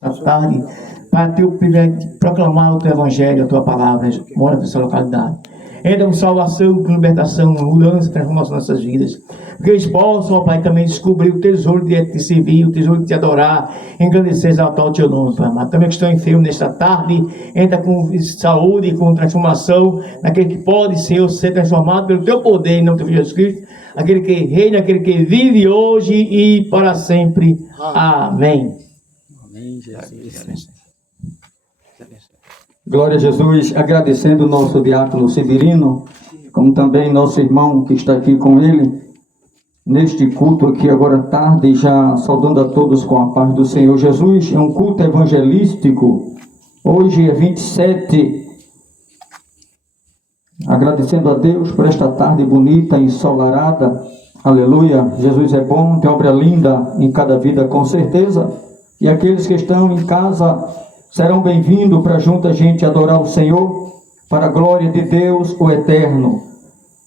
à tarde, para ter o privilégio de proclamar o teu evangelho, a tua palavra, mora nessa localidade. Entra com salvação, com libertação, mudança, transformação nessas vidas. Que eles possam, ó Pai, também descobrir o tesouro de te servir, o tesouro de te adorar, engrandecer, exaltar o teu nome, Pai. Mas também que estão enfermos nesta tarde, entra com saúde, com transformação, naquele que pode ser transformado pelo teu poder, em nome do teu Filho Jesus Cristo, aquele que reina, aquele que vive hoje e para sempre. Amém. Amém, Jesus. Glória a Jesus, agradecendo o nosso diácono Severino, como também nosso irmão que está aqui com ele, neste culto aqui agora à tarde, já saudando a todos com a paz do Senhor Jesus. É um culto evangelístico, hoje é 27, agradecendo a Deus por esta tarde bonita, ensolarada, aleluia. Jesus é bom, tem obra linda em cada vida com certeza, e aqueles que estão em casa serão bem-vindos para junto a gente adorar o Senhor, para a glória de Deus, o Eterno.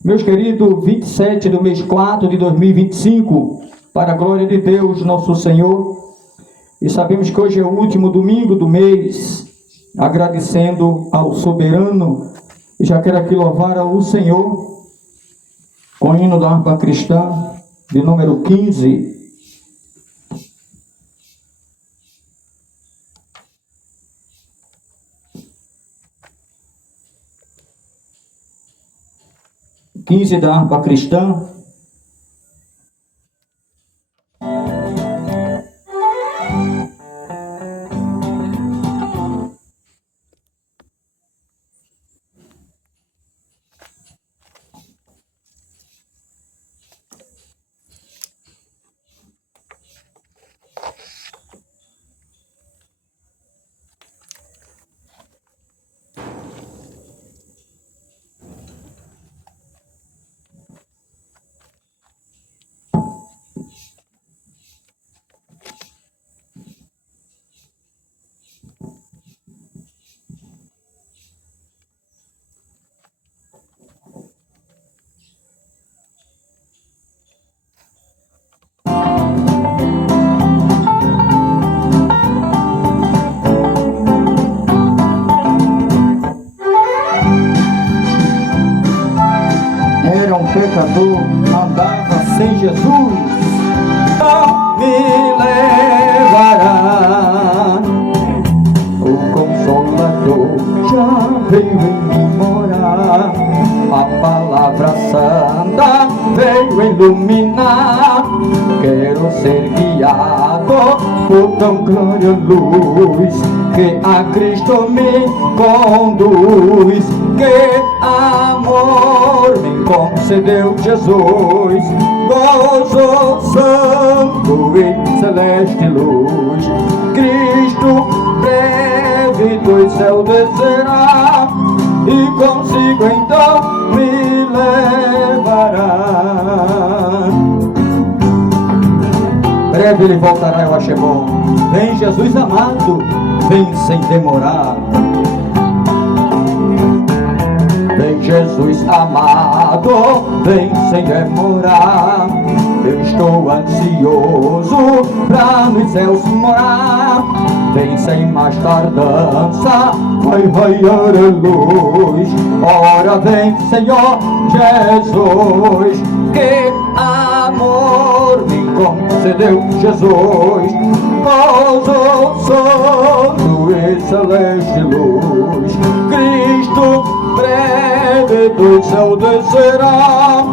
Meus queridos, 27 do mês 4 de 2025, para a glória de Deus, nosso Senhor. E sabemos que hoje é o último domingo do mês, agradecendo ao soberano. E já quero aqui louvar ao Senhor, com o hino da harpa cristã, de número 15. Da harpa cristã. Era um pecador, andava sem Jesus, não me levará. O Consolador já veio em mim morar, a palavra santa veio iluminar. Quero ser guiado por tão glória luz, que a Cristo me conduz. Que amor me concedeu Jesus, gozo santo e celeste luz. Cristo breve do céu descerá, e consigo então me levará. Breve ele voltará, eu acho bom. Vem Jesus amado, vem sem demorar. Vem Jesus amado, vem sem demorar. Eu estou ansioso pra nos céus morar. Vem sem mais tardança, vai raiar a luz. Ora vem, Senhor Jesus, que amor me concedeu Jesus. Gozo santo e celeste luz. Cristo breve do céu descerá,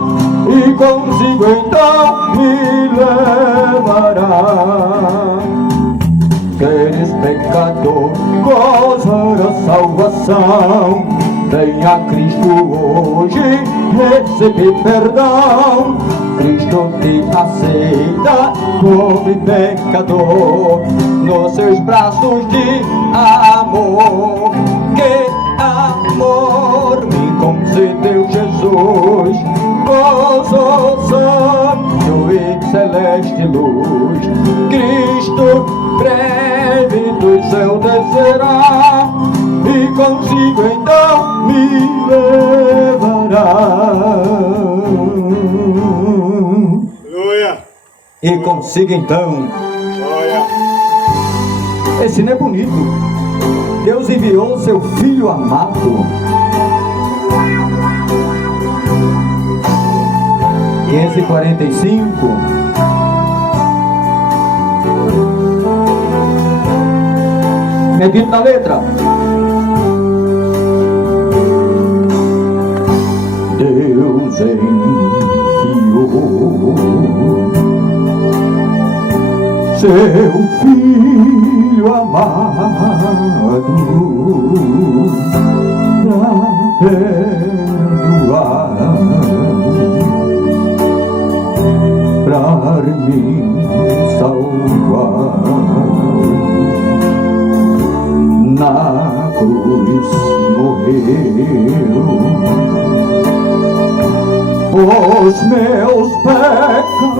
e consigo então me levará. Queres pecador gozar a salvação, venha Cristo hoje receber perdão. Cristo te aceita como pecador, nos seus braços de amor. Que amor me concedeu Jesus, gozo santo e celeste luz. Cristo breve do céu descerá, e consigo então me levará. Aleluia. E consigo então. Glória. Esse não é bonito. Deus enviou seu Filho amado. 545. Medite na letra. Deus enviou seu Filho amado para perdoar, para me salvar. Na cruz morreu os meus pecados,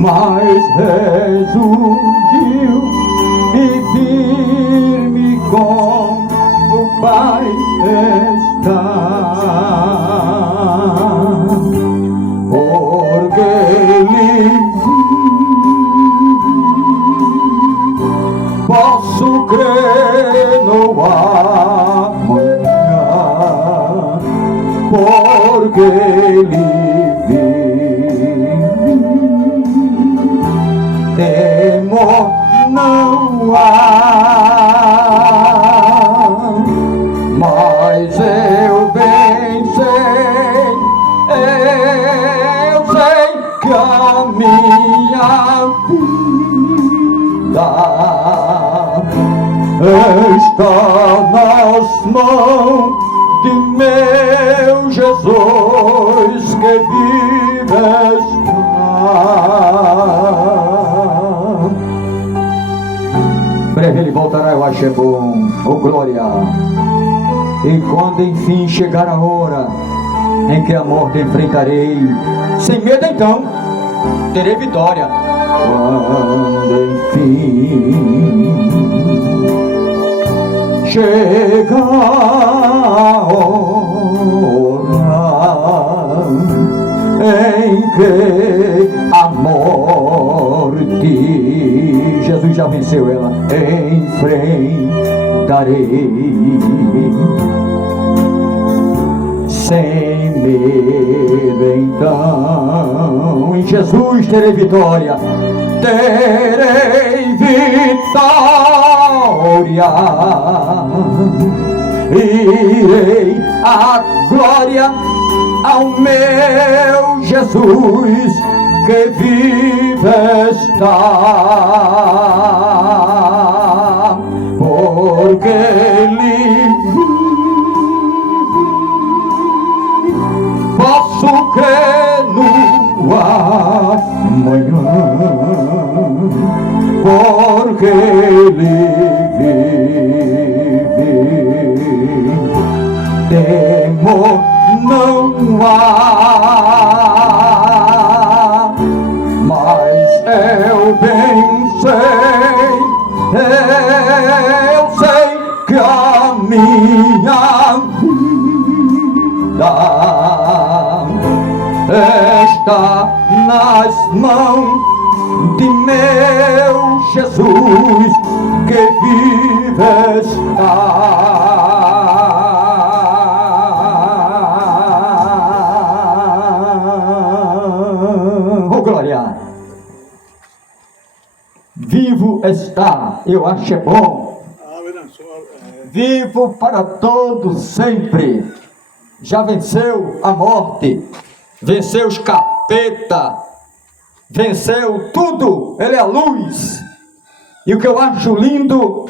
mas ressurgiu e firme com o Pai está, porque Ele posso crer no amanhã, porque Ele vive. Temor não há, mas eu bem sei, eu sei que a minha vida está nas mãos de meu Jesus que vive está. Breve ele voltará, eu acho é bom, oh glória. E quando enfim chegar a hora em que a morte enfrentarei, sem medo então terei vitória. Quando enfim chega a hora em que a morte, Jesus já venceu ela, enfrentarei sem medo então. Em Jesus terei vitória, terei vitória, irei a glória ao meu Jesus que vive está, porque Ele vive. Posso crer no amanhã, porque Ele vive. Temor não há, mas eu bem sei, eu sei que a minha vida está nas mãos de meu Jesus que vive está. Oh glória! Vivo está, eu acho é bom. Vivo para todos sempre. Já venceu a morte, venceu os capeta, venceu tudo. Ele é a luz. E o que eu acho lindo,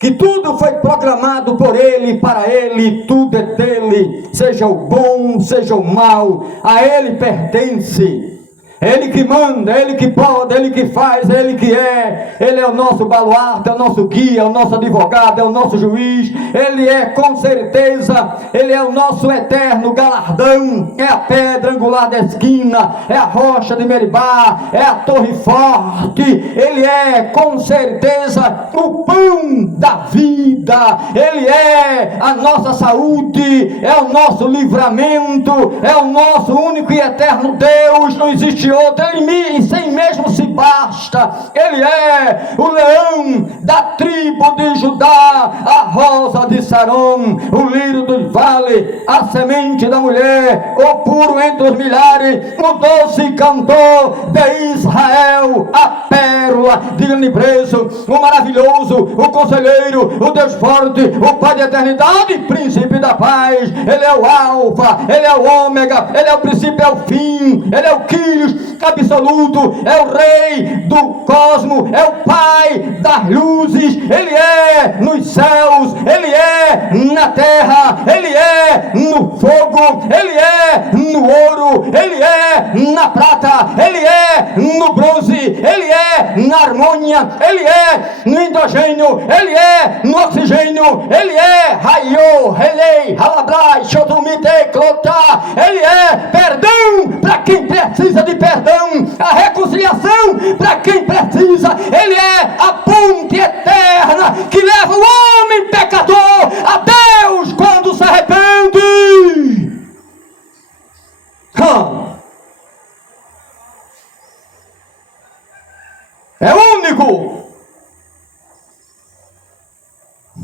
que tudo foi proclamado por Ele, para Ele, tudo é dele, seja o bom, seja o mal, a Ele pertence. É Ele que manda, é Ele que pode, é Ele que faz, é Ele que é. Ele é o nosso baluarte, é o nosso guia, é o nosso advogado, é o nosso juiz. Ele é com certeza, Ele é o nosso eterno galardão. É a pedra angular da esquina, é a rocha de Meribá, é a torre forte. Ele é com certeza o pão da vida. Ele é a nossa saúde, é o nosso livramento, é o nosso único e eterno Deus. Não existe existe outro, Ele sem mesmo se basta. Ele é o leão da tribo de Judá, a rosa de Saron, o lírio do vale, a semente da mulher, o puro entre os milhares, o doce cantor de Israel, a pérola de grande preço, o maravilhoso, o conselheiro, o Deus forte, o Pai da eternidade, príncipe da paz. Ele é o alfa, ele é o ômega, ele é o princípio, é o fim, ele é o Kyrios absoluto, é o rei do cosmos, é o Pai das luzes. Ele é nos céus, ele é na terra, ele é no fogo, ele é no ouro, ele é na prata, ele é no bronze, ele é na harmonia, ele é no hidrogênio, ele é no oxigênio, ele é raio, relei, halabrai, xotumite, clotá, ele é perdão para quem precisa de perdão, a reconciliação para quem precisa, ele é a ponte eterna que leva o homem pecador a Deus quando se arrepende. É único.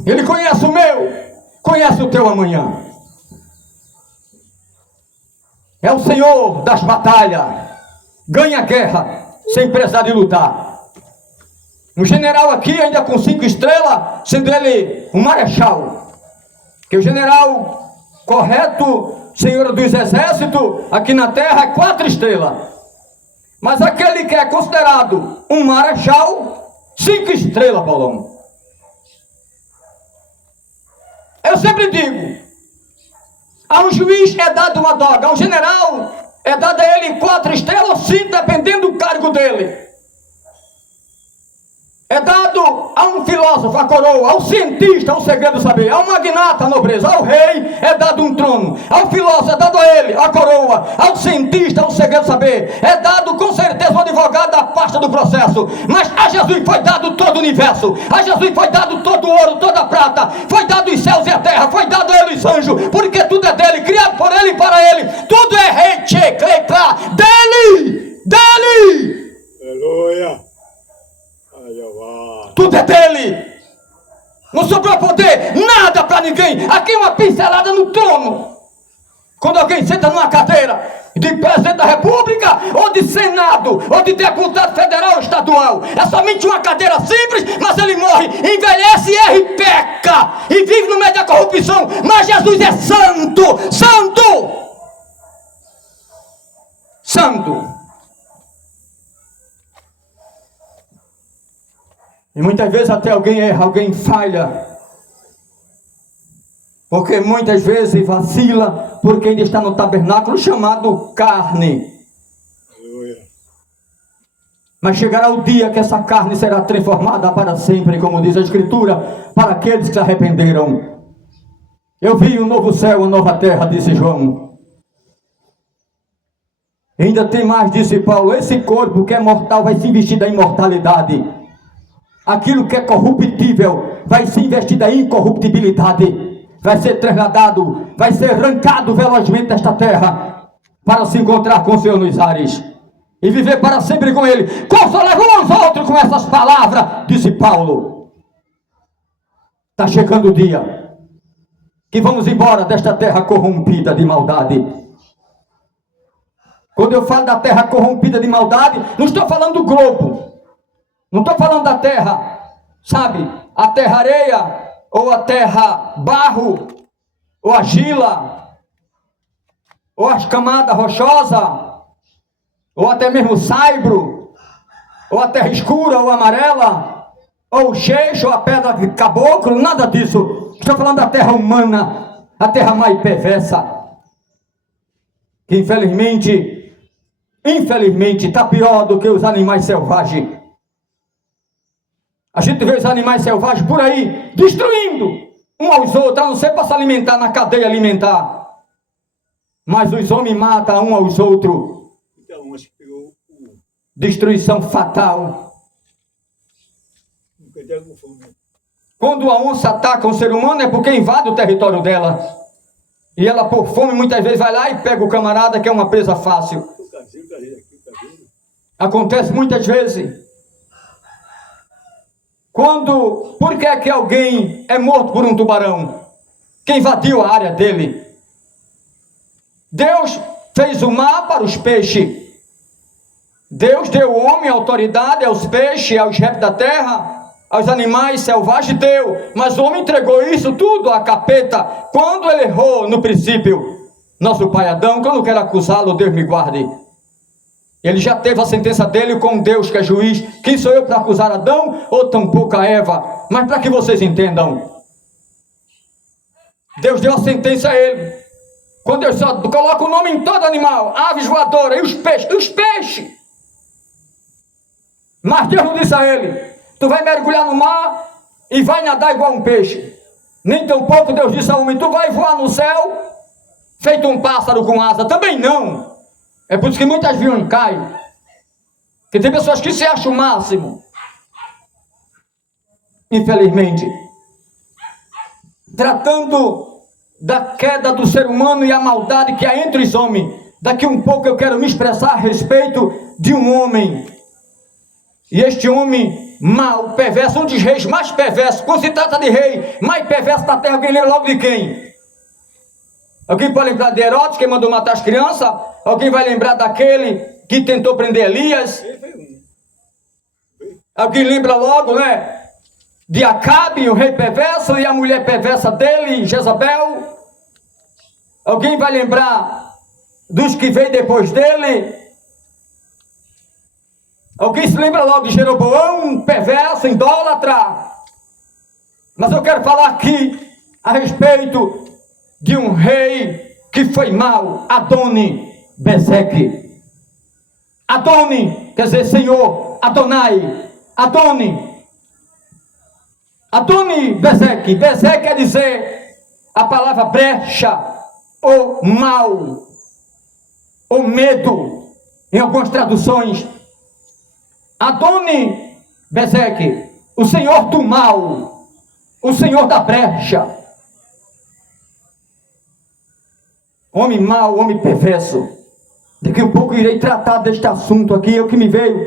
Ele conhece o meu, conhece o teu amanhã. É o Senhor das batalhas. Ganha a guerra sem precisar de lutar. Um general aqui ainda com 5 estrelas, sendo ele um marechal. Que o general correto, senhor dos exércitos, aqui na terra é 4 estrelas. Mas aquele que é considerado um marechal, 5 estrelas, Paulão. Eu sempre digo, a um juiz é dado uma doga, a um general é dada a ele 4 estrelas ou 5, dependendo do cargo dele. É dado a um filósofo a coroa, ao cientista o segredo do saber, ao magnata a nobreza, ao rei é dado um trono, ao filósofo é dado a ele a coroa, ao cientista o segredo do saber, é dado com certeza o advogado a pasta do processo, mas a Jesus foi dado todo o universo, a Jesus foi dado todo o ouro, toda a prata, foi dado os céus e a terra, foi dado a ele os anjos, porque tudo é dele, criado por ele e para ele, tudo é rei, tchê, clê, clá, dele, dele. Aleluia. Tudo é dele. Não sobrou poder, nada para ninguém. Aqui uma pincelada no trono. Quando alguém senta numa cadeira de presidente da república, ou de senado, ou de deputado federal ou estadual, é somente uma cadeira simples, mas ele morre, envelhece, erra e peca, e vive no meio da corrupção. Mas Jesus é santo, santo, santo. E muitas vezes até alguém erra, alguém falha. Porque muitas vezes vacila, porque ainda está no tabernáculo chamado carne. Aleluia. Mas chegará o dia que essa carne será transformada para sempre, como diz a Escritura, para aqueles que se arrependeram. Eu vi um novo céu, uma nova terra, disse João. E ainda tem mais, disse Paulo, esse corpo que é mortal vai se investir da imortalidade. Aquilo que é corruptível vai se investir da incorruptibilidade, vai ser trasladado, vai ser arrancado velozmente desta terra, para se encontrar com o Senhor nos ares, e viver para sempre com Ele. Consolar uns aos outros com essas palavras, disse Paulo. Está chegando o dia, que vamos embora desta terra corrompida de maldade. Quando eu falo da terra corrompida de maldade, não estou falando do globo. Não estou falando da terra, sabe? A terra areia, ou a terra barro, ou argila, ou as camadas rochosas, ou até mesmo saibro, ou a terra escura, ou amarela, ou o cheixo, ou a pedra de caboclo, nada disso. Estou falando da terra humana, a terra mais perversa, que infelizmente está pior do que os animais selvagens. A gente vê os animais selvagens por aí, destruindo um aos outros, a não ser para se alimentar na cadeia alimentar. Mas os homens matam um aos outros. Então, acho que pegou o... Destruição fatal. Nunca deu com fome. Quando a onça ataca um ser humano é porque invade o território dela. E ela por fome muitas vezes vai lá e pega o camarada que é uma presa fácil. O caseiro aqui, o caseiro. Acontece muitas vezes. Por que é que alguém é morto por um tubarão que invadiu a área dele? Deus fez o mar para os peixes. Deus deu ao homem autoridade aos peixes, aos répteis da terra, aos animais selvagens, deu. Mas o homem entregou isso tudo a capeta quando ele errou no princípio. Nosso pai Adão, que eu não quero acusá-lo, Deus me guarde. Ele já teve a sentença dele com Deus que é juiz. Quem sou eu para acusar Adão ou tampouco a Eva? Mas para que vocês entendam, Deus deu a sentença a ele. Quando Deus só coloca o nome em todo animal, aves voadoras e os peixes. Mas Deus não disse a ele: tu vai mergulhar no mar e vai nadar igual um peixe. Nem tampouco Deus disse ao homem: tu vai voar no céu feito um pássaro com asa. Também não. É por isso que muitas viam caem. Porque tem pessoas que se acham o máximo. Infelizmente. Tratando da queda do ser humano e a maldade que há entre os homens. Daqui um pouco eu quero me expressar a respeito de um homem. E este homem mau, perverso, um dos reis mais perversos. Quando se trata de rei mais perverso da terra, alguém lembra logo de quem? Alguém pode lembrar de Herodes, que mandou matar as crianças? Alguém vai lembrar daquele que tentou prender Elias? Alguém lembra logo, né? De Acabe, o rei perverso, e a mulher perversa dele, Jezabel? Alguém vai lembrar dos que veio depois dele? Alguém se lembra logo de Jeroboão, perverso, idólatra? Mas eu quero falar aqui a respeito de um rei que foi mau, Adoni-Bezeque. Adoni, quer dizer Senhor, Adonai, Adoni-Bezeque. Bezeque quer dizer a palavra brecha, ou mal, ou medo, em algumas traduções. Adoni-Bezeque, o Senhor do mal, o Senhor da brecha. Homem mau, homem perverso. Daqui a pouco irei tratar deste assunto aqui, é o que me veio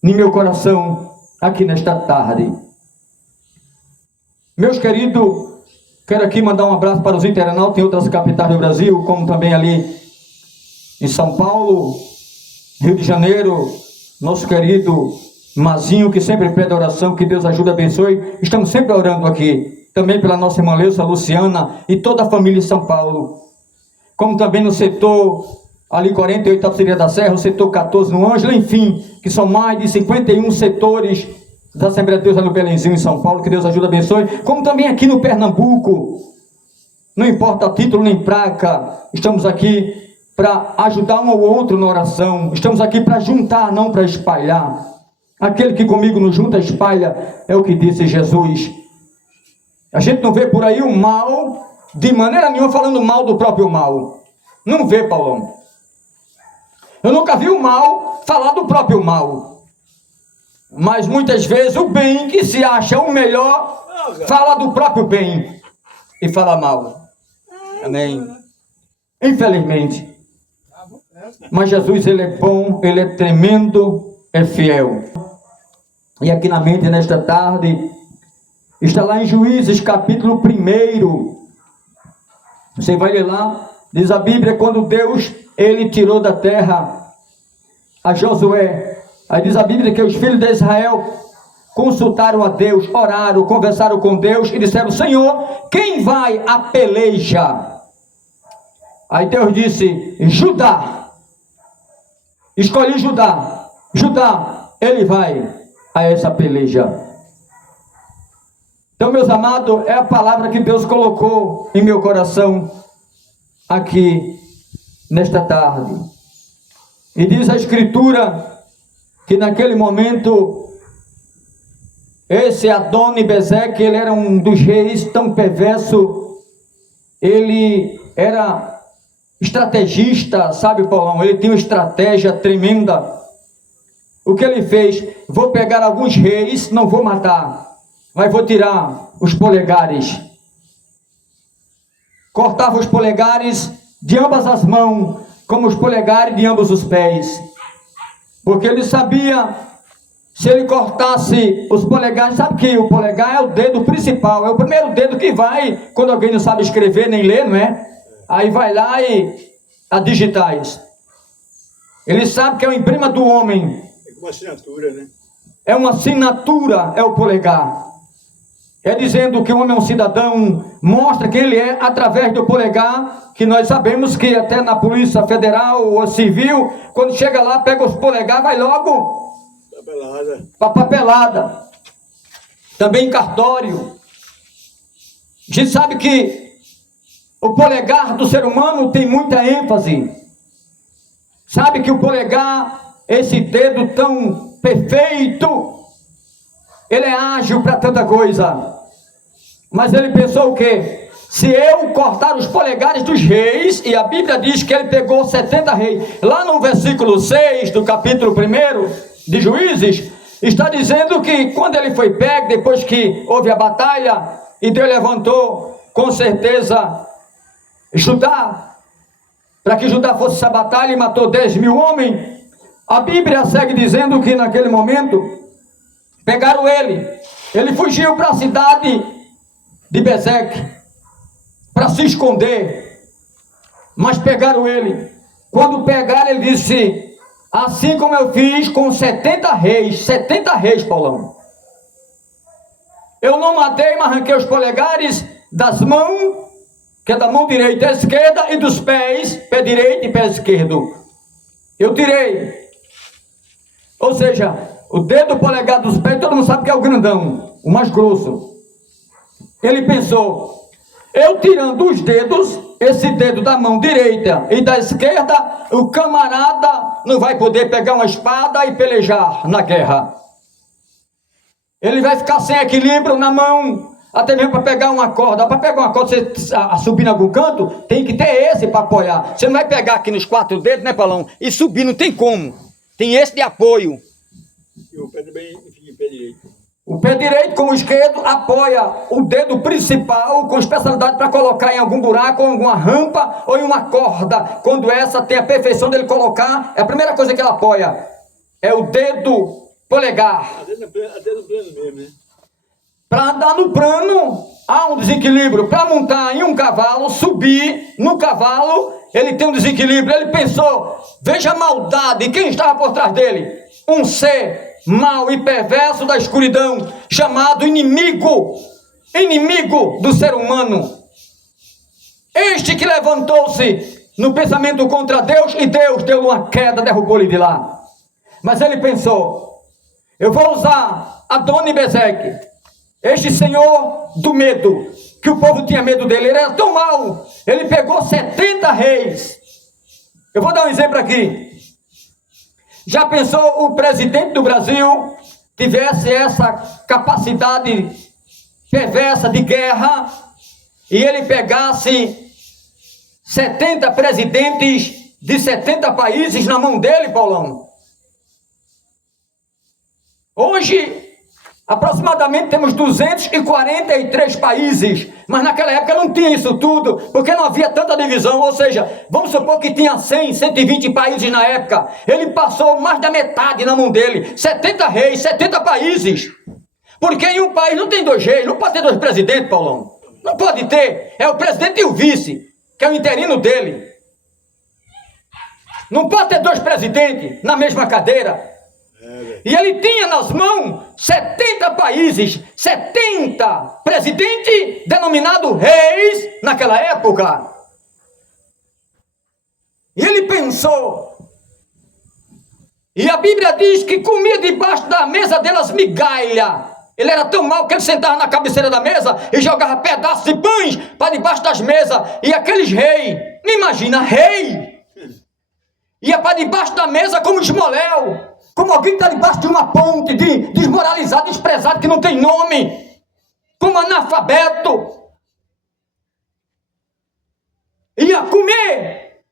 no meu coração aqui nesta tarde. Meus queridos, quero aqui mandar um abraço para os internautas em outras capitais do Brasil, como também ali em São Paulo, Rio de Janeiro, nosso querido Mazinho, que sempre pede oração, que Deus ajude e abençoe. Estamos sempre orando aqui. Também pela nossa irmã Leusa, Luciana e toda a família em São Paulo. Como também no setor, ali 48, Tapeçaria da Serra, o setor 14 no Ângelo, enfim, que são mais de 51 setores da Assembleia de Deus no Belenzinho em São Paulo, que Deus ajude e abençoe. Como também aqui no Pernambuco, não importa título nem placa, estamos aqui para ajudar um ao outro na oração, estamos aqui para juntar, não para espalhar. Aquele que comigo não junta, espalha, é o que disse Jesus. A gente não vê por aí o mal, de maneira nenhuma, falando mal do próprio mal. Não vê, Paulão. Eu nunca vi o mal falar do próprio mal. Mas muitas vezes o bem, que se acha o melhor, fala do próprio bem e fala mal. Amém. Infelizmente. Mas Jesus, ele é bom, ele é tremendo, é fiel. E aqui na mente, nesta tarde, está lá em Juízes, capítulo 1. Você vai ler lá, diz a Bíblia, quando Deus, ele tirou da terra a Josué. Aí diz a Bíblia que os filhos de Israel consultaram a Deus, oraram, conversaram com Deus e disseram: Senhor, quem vai à peleja? Aí Deus disse: Judá. Escolhi Judá. Judá, ele vai a essa peleja. Então, meus amados, é a palavra que Deus colocou em meu coração aqui nesta tarde. E diz a Escritura que naquele momento esse Adoni-Bezeque, ele era um dos reis tão perverso, ele era estrategista, sabe, Paulão? Ele tinha uma estratégia tremenda. O que ele fez? Vou pegar alguns reis, não vou matar, mas vou tirar os polegares. Cortava os polegares de ambas as mãos, como os polegares de ambos os pés. Porque ele sabia, se ele cortasse os polegares, sabe que o polegar é o dedo principal, é o primeiro dedo que vai, quando alguém não sabe escrever nem ler, não é? Aí vai lá e a digitais. Ele sabe que é o imprima do homem. É como assinatura, né? É uma assinatura, é o polegar. É dizendo que o homem é um cidadão, mostra quem ele é através do polegar, que nós sabemos que até na Polícia Federal ou Civil, quando chega lá, pega os polegar, vai logo Papelada. para papelada. Também em cartório. A gente sabe que o polegar do ser humano tem muita ênfase. Sabe que o polegar, esse dedo tão perfeito, ele é ágil para tanta coisa. Mas ele pensou o quê? Se eu cortar os polegares dos reis, e a Bíblia diz que ele pegou 70 reis, lá no versículo 6 do capítulo 1 de Juízes, está dizendo que quando ele foi pego, depois que houve a batalha, e Deus levantou, com certeza, Judá, para que Judá fosse essa batalha e matou 10.000 homens, a Bíblia segue dizendo que naquele momento, pegaram ele fugiu para a cidade de Bezeque, para se esconder, mas pegaram ele. Quando pegaram, ele disse, assim como eu fiz com 70 reis, Paulão. Eu não matei, mas arranquei os polegares das mãos, que é da mão direita e esquerda, e dos pés, pé direito e pé esquerdo. Eu tirei. Ou seja, o dedo polegar dos pés, todo mundo sabe que é o grandão, o mais grosso. Ele pensou, eu tirando os dedos, esse dedo da mão direita e da esquerda, o camarada não vai poder pegar uma espada e pelejar na guerra. Ele vai ficar sem equilíbrio na mão, até mesmo para pegar uma corda. Para pegar uma corda, você subir em algum canto, tem que ter esse para apoiar. Você não vai pegar aqui nos 4 dedos, né, Paulão? E subir, não tem como. Tem esse de apoio. E o pé também fica em pé direito. O pé direito, como o esquerdo, apoia o dedo principal com especialidade para colocar em algum buraco, ou em alguma rampa, ou em uma corda. Quando essa tem a perfeição dele colocar, é a primeira coisa que ela apoia. É o dedo polegar. Até no plano mesmo, né? Para andar no plano, há um desequilíbrio. Para montar em um cavalo, subir no cavalo, ele tem um desequilíbrio. Ele pensou, veja a maldade, quem estava por trás dele? Um ser mau e perverso da escuridão, chamado inimigo do ser humano. Este que levantou-se no pensamento contra Deus, e Deus deu uma queda, derrubou-lhe de lá. Mas ele pensou, eu vou usar Adoni-Bezeque, este senhor do medo, que o povo tinha medo dele, ele era tão mau, ele pegou 70 reis. Eu vou dar um exemplo aqui. Já pensou o presidente do Brasil tivesse essa capacidade perversa de guerra e ele pegasse 70 presidentes de 70 países na mão dele, Paulão? Hoje, aproximadamente temos 243 países, mas naquela época não tinha isso tudo, porque não havia tanta divisão, ou seja, vamos supor que tinha 100, 120 países na época, ele passou mais da metade na mão dele, 70 reis, 70 países, porque em um país não tem 2 reis, não pode ter 2 presidentes, Paulão, não pode ter, é o presidente e o vice, que é o interino dele, não pode ter 2 presidentes na mesma cadeira. E ele tinha nas mãos 70 países, 70 presidentes denominados reis naquela época. E ele pensou, e a Bíblia diz que comia debaixo da mesa delas migalha. Ele era tão mau que ele sentava na cabeceira da mesa e jogava pedaços de pães para debaixo das mesas. E aqueles reis, me imagina, rei, ia para debaixo da mesa como esmoléu. Como alguém que está debaixo de uma ponte, de desmoralizado, desprezado, que não tem nome, como analfabeto, ia comer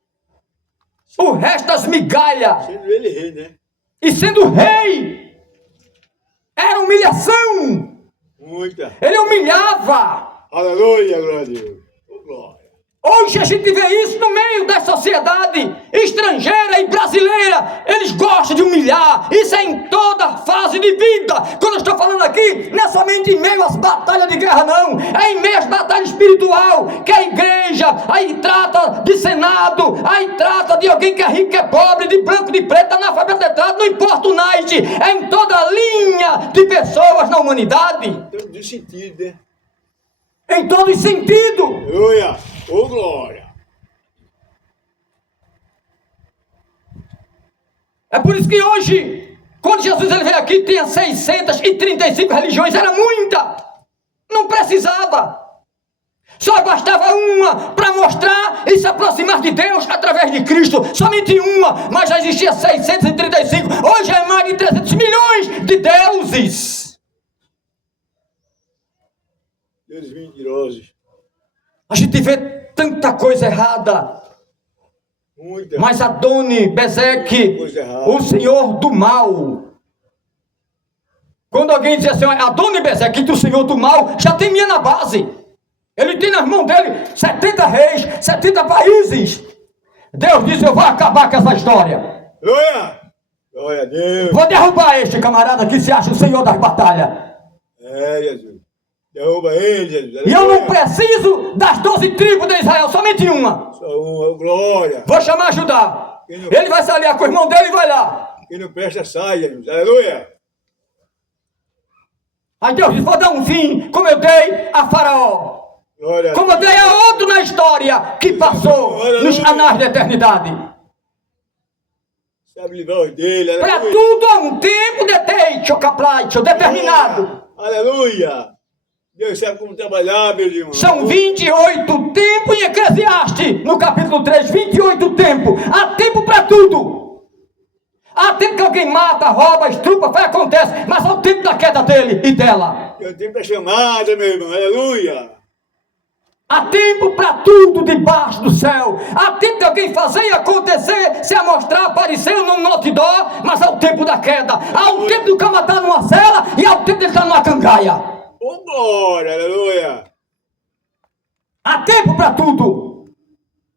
o resto das migalhas, Sendo ele rei, né? e sendo rei, era humilhação, Muita. ele humilhava, Aleluia, glória a Deus. Oh, glória. Hoje a gente vê isso no meio da sociedade estrangeira e brasileira. Eles gostam de humilhar. Isso é em toda fase de vida. Quando eu estou falando aqui, não é somente em meio às batalhas de guerra, não. É em meio às batalhas espiritual, que a igreja aí trata de senado, aí trata de alguém que é rico, que é pobre, de branco, de preto, analfabeto, letrado, não importa o night. É em toda a linha de pessoas na humanidade. Todo de sentido, né? Em todo sentido. Aleluia! Ô glória! É por isso que hoje, quando Jesus ele veio aqui, tinha 635 religiões, era muita. Não precisava. Só bastava uma para mostrar e se aproximar de Deus através de Cristo. Somente uma, mas já existia 635. Hoje é mais de 300 milhões de deuses. Deuses mentirosos. A gente vê tanta coisa errada. Muita. Mas Adoni Bezeque, Coisa errada. o senhor do mal. Quando alguém diz assim, Adoni Bezeque, o senhor do mal, já tem minha na base. Ele tem nas mãos dele 70 reis, 70 países. Deus disse, eu vou acabar com essa história. Aleluia! Glória a Deus! Vou derrubar este camarada que se acha o senhor das batalhas. É, Jesus. Derruba ele, Jesus. E eu não Aleluia. preciso das 12 tribos de Israel, somente uma. Só uma, glória. Vou chamar Judá. Ele vai se aliar com o irmão dele e vai lá. Quem não presta, sai, Jesus. Aleluia! Aí Deus disse, vou dar um fim, como eu dei a Faraó. Glória a Como eu dei a outro na história que passou nos anais da eternidade. Sabe livrar os dele. Para Aleluia! tudo há um tempo determinado. Aleluia! Deus sabe como trabalhar, meus irmãos. São 28 tempos em Eclesiastes, no capítulo 3, 28 tempos. Há tempo para tudo. Há tempo que alguém mata, rouba, estrupa, faz, acontece, mas há o tempo da queda dele e dela. É o tempo da chamada, meu irmão. Aleluia! Há tempo para tudo debaixo do céu. Há tempo de alguém fazer e acontecer, se amostrar, aparecer no outdoor, mas há o tempo da queda. Há o tempo do cama estar numa cela e há o tempo de estar numa cangaia. Ô, glória! Aleluia! Há tempo para tudo.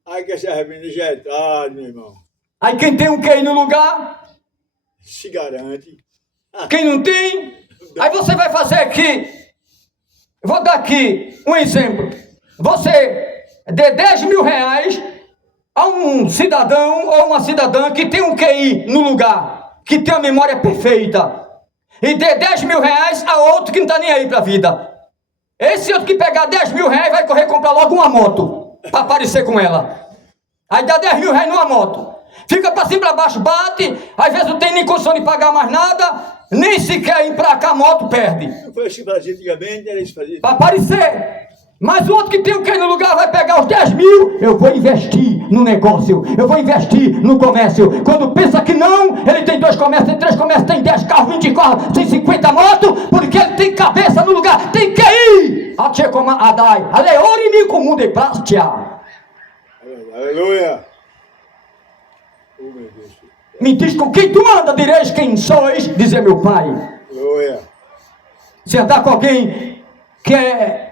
Ai, que se arrepende já é tarde, meu irmão. Aí quem tem um QI no lugar, Se garante. quem não tem, aí você vai fazer aqui. Vou dar aqui um exemplo. Você dê 10 mil reais a um cidadão ou uma cidadã que tem um QI no lugar, que tem uma memória perfeita, e dê 10 mil reais a outro que não está nem aí para a vida. Esse outro que pegar 10 mil reais vai correr comprar logo uma moto para aparecer com ela. Aí dá 10 mil reais numa moto, fica para cima para baixo, bate, às vezes não tem nem condição de pagar mais nada, nem sequer emplacar a moto, perde. Não foi assim que fazia antigamente, era isso que fazia. Para aparecer. Mas o outro que tem o que no lugar vai pegar os 10 mil. Eu vou investir no negócio, eu vou investir no comércio. Quando pensa que não, ele tem 2 comércios, tem 3 comércios, tem 10 carros, 20 carros, tem 50 motos, porque ele tem cabeça no lugar, tem que ir. Adai, aleori comum de plastia. Aleluia! Oh, meu Deus. Me diz com quem tu anda, direis quem sois, dizia meu pai. Aleluia! Se andar com alguém que é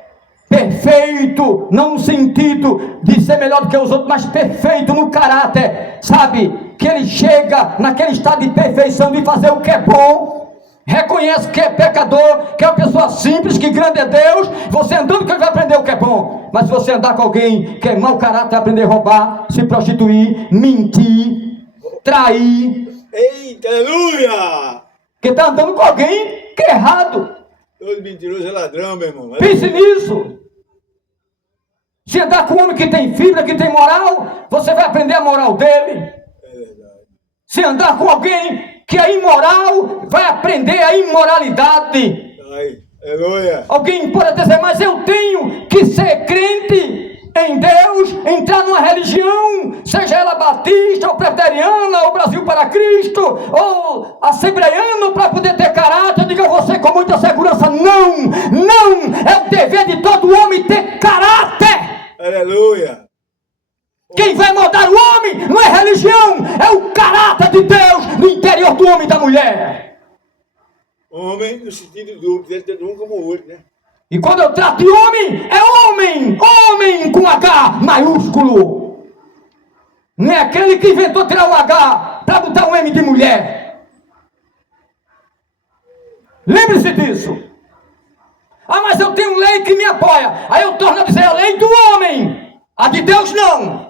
perfeito, não no sentido de ser melhor do que os outros, mas perfeito no caráter, sabe? Que ele chega naquele estado de perfeição de fazer o que é bom, reconhece que é pecador, que é uma pessoa simples, que grande é Deus. Você andando que ele vai aprender o que é bom. Mas se você andar com alguém que é mau caráter, vai aprender a roubar, se prostituir, mentir, trair. Eita, aleluia! Que está andando com alguém que é errado. Todo mentiroso é ladrão, meu irmão. Pense nisso. Se andar com um homem que tem fibra, que tem moral, você vai aprender a moral dele. É verdade. Se andar com alguém que é imoral, vai aprender a imoralidade. Ai, aleluia! Alguém pode dizer, mas eu tenho que ser crente em Deus, entrar numa religião, seja ela batista, ou presbiteriana, ou Brasil para Cristo, ou assembleiano, para poder ter caráter. Eu digo a você com muita segurança, não, não, é o dever de todo homem ter caráter. Aleluia! Quem vai mudar o homem não é religião, é o caráter de Deus no interior do homem e da mulher. Homem no sentido duplo, tanto um como o outro, né? E quando eu trato de homem, é homem, homem com H maiúsculo. Não é aquele que inventou tirar o H para botar um M de mulher. Lembre-se disso. Ah, mas eu tenho lei que me apoia. Aí eu torno a dizer a lei do homem. A de Deus não.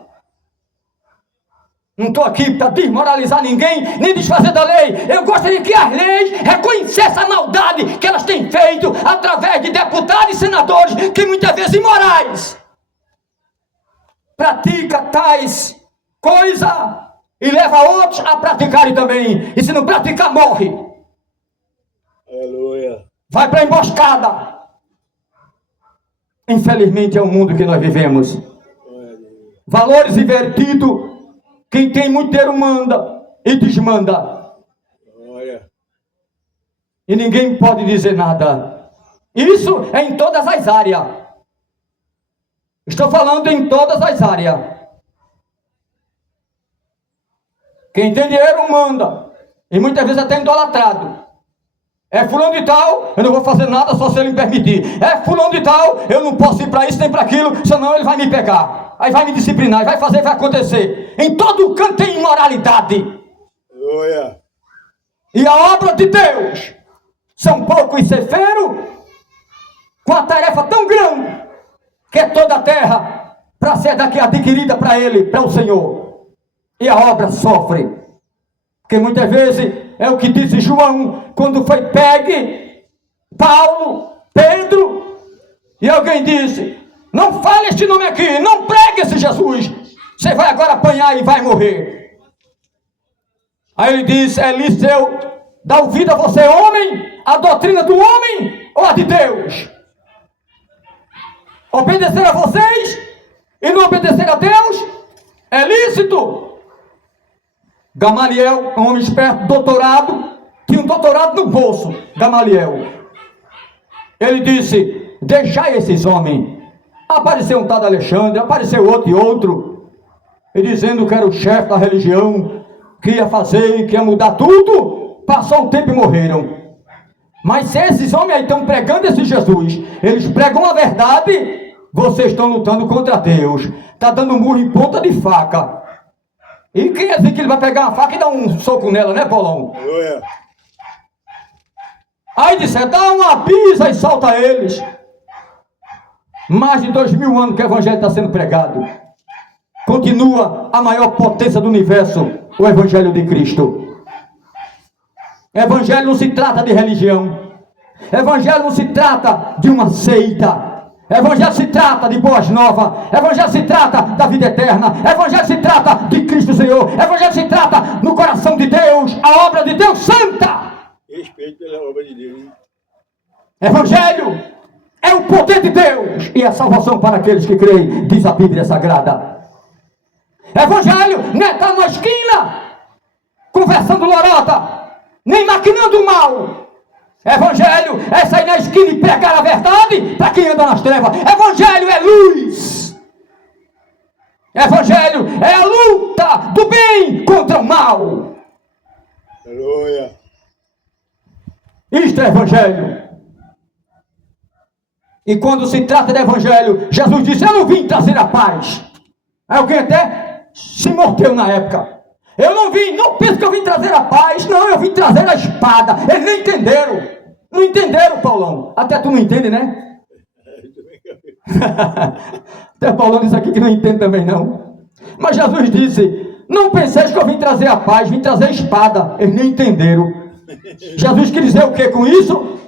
Não estou aqui para desmoralizar ninguém, nem desfazer da lei. Eu gostaria que as leis reconhecessem a maldade que elas têm feito através de deputados e senadores que muitas vezes imorais pratica tais coisas e leva outros a praticarem também. E se não praticar, morre. Aleluia. Vai para a emboscada. Infelizmente é o mundo que nós vivemos. Valores invertidos. Quem tem muito dinheiro manda e desmanda. Olha. E ninguém pode dizer nada. Isso é em todas as áreas. Estou falando em todas as áreas. Quem tem dinheiro manda. E muitas vezes até idolatrado. É fulano de tal, eu não vou fazer nada só se ele me permitir. É fulano de tal, eu não posso ir para isso nem para aquilo, senão ele vai me pegar. Aí vai me disciplinar, vai fazer, vai acontecer. Em todo canto tem imoralidade. Aleluia. E a obra de Deus são poucos e ceifeiros, com a tarefa tão grande, que é toda a terra, para ser daqui adquirida para Ele, para o Senhor. E a obra sofre. Porque muitas vezes é o que disse João, quando foi pegue Paulo, Pedro, e alguém disse: não fale este nome aqui, não pregue esse Jesus, você vai agora apanhar e vai morrer. Aí ele disse: é Eliseu, dá ouvido a você, homem, a doutrina do homem ou a de Deus? Obedecer a vocês e não obedecer a Deus é lícito. Gamaliel, um homem esperto, doutorado, tinha um doutorado no bolso, Gamaliel. Ele disse: deixai esses homens. Apareceu um tal de Alexandre, apareceu outro e outro, e dizendo que era o chefe da religião, que ia fazer, que ia mudar tudo. Passou um tempo e morreram. Mas se esses homens aí estão pregando esse Jesus, eles pregam a verdade, vocês estão lutando contra Deus. Está dando murro em ponta de faca. E quer dizer que ele vai pegar uma faca e dar um soco nela, né, Paulão? Aleluia. Aí disse: dá uma pisa e solta eles. Mais de 2000 anos que o evangelho está sendo pregado. Continua a maior potência do universo, o evangelho de Cristo. Evangelho não se trata de religião. Evangelho não se trata de uma seita. Evangelho se trata de boas novas. Evangelho se trata da vida eterna. Evangelho se trata de Cristo Senhor. Evangelho se trata no coração de Deus, a obra de Deus santa. Respeito pela obra de Deus, hein? Evangelho é o poder de Deus e a salvação para aqueles que creem, diz a Bíblia Sagrada. Evangelho não é estar numa esquina conversando lorota, nem maquinando o mal. Evangelho é sair na esquina e pregar a verdade para quem anda nas trevas. Evangelho é luz. Evangelho é a luta do bem contra o mal. Aleluia. Isto é evangelho. E quando se trata de evangelho, Jesus disse: eu não vim trazer a paz. Aí alguém até se mordeu na época. Eu não vim, não penso que eu vim trazer a paz. Não, eu vim trazer a espada. Eles nem entenderam. Não entenderam, Paulão. Até tu não entende, né? Até Paulão disse aqui que não entende também não. Mas Jesus disse: não penseis que eu vim trazer a paz, vim trazer a espada. Eles nem entenderam. Jesus quer dizer o que com isso?